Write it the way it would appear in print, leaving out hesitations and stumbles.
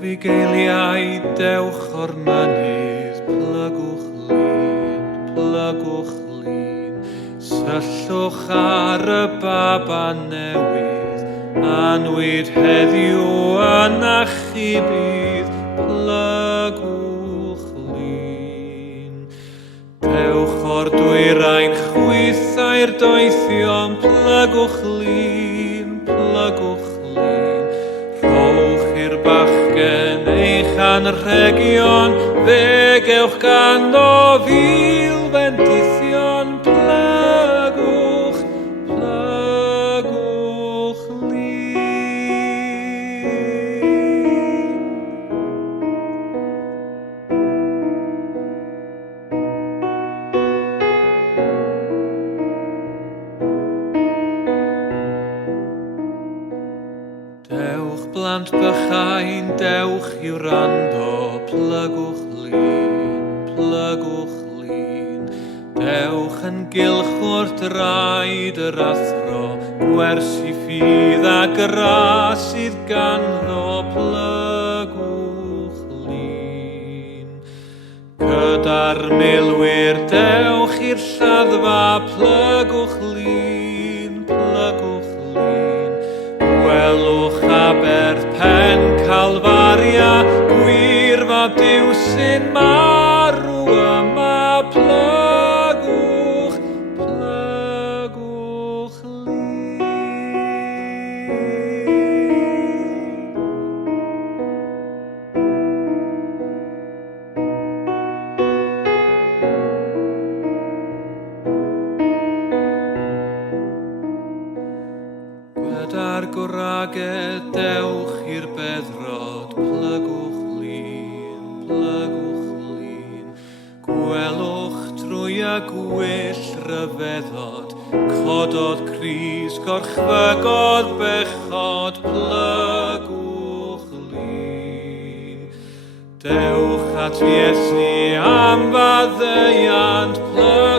Bugeiliau, dewch o'r mynydd, plygwch lun. Syllwch ar y baba newydd, anwyd heddiw yn achubydd, plygwch lun. Dewch o'r dwyrain chwythau'r doethion, plygwch lun, plygwch lun. Rhowch i'r bachgen eich anrhegion, fe gewch ganddo fil bendithion, plygwch lun. Dewch blant bychain, dewch i'w rando, plygwch lun, plygwch lun. Dewch yn gylch o'r draed yr athro, gwersi ffydd a gras sydd ganddo, plygwch lun. Gyda'r milwyr dewch i'r lladdfa, plygwch lun, plygwch lun. Gwelwch Aberpen Calfaria, gwir fod Duw sy'n marw yma, plygwch lun. Gyda'r gwragedd dewch i'r beddrod, plygwch lun, plygwch lun. Gwelwch trwy y gwyll ryfeddod, codod Crys, gorchfygod bechod, plygwch lun. Dewch at Iesu am faddeuant, plygwch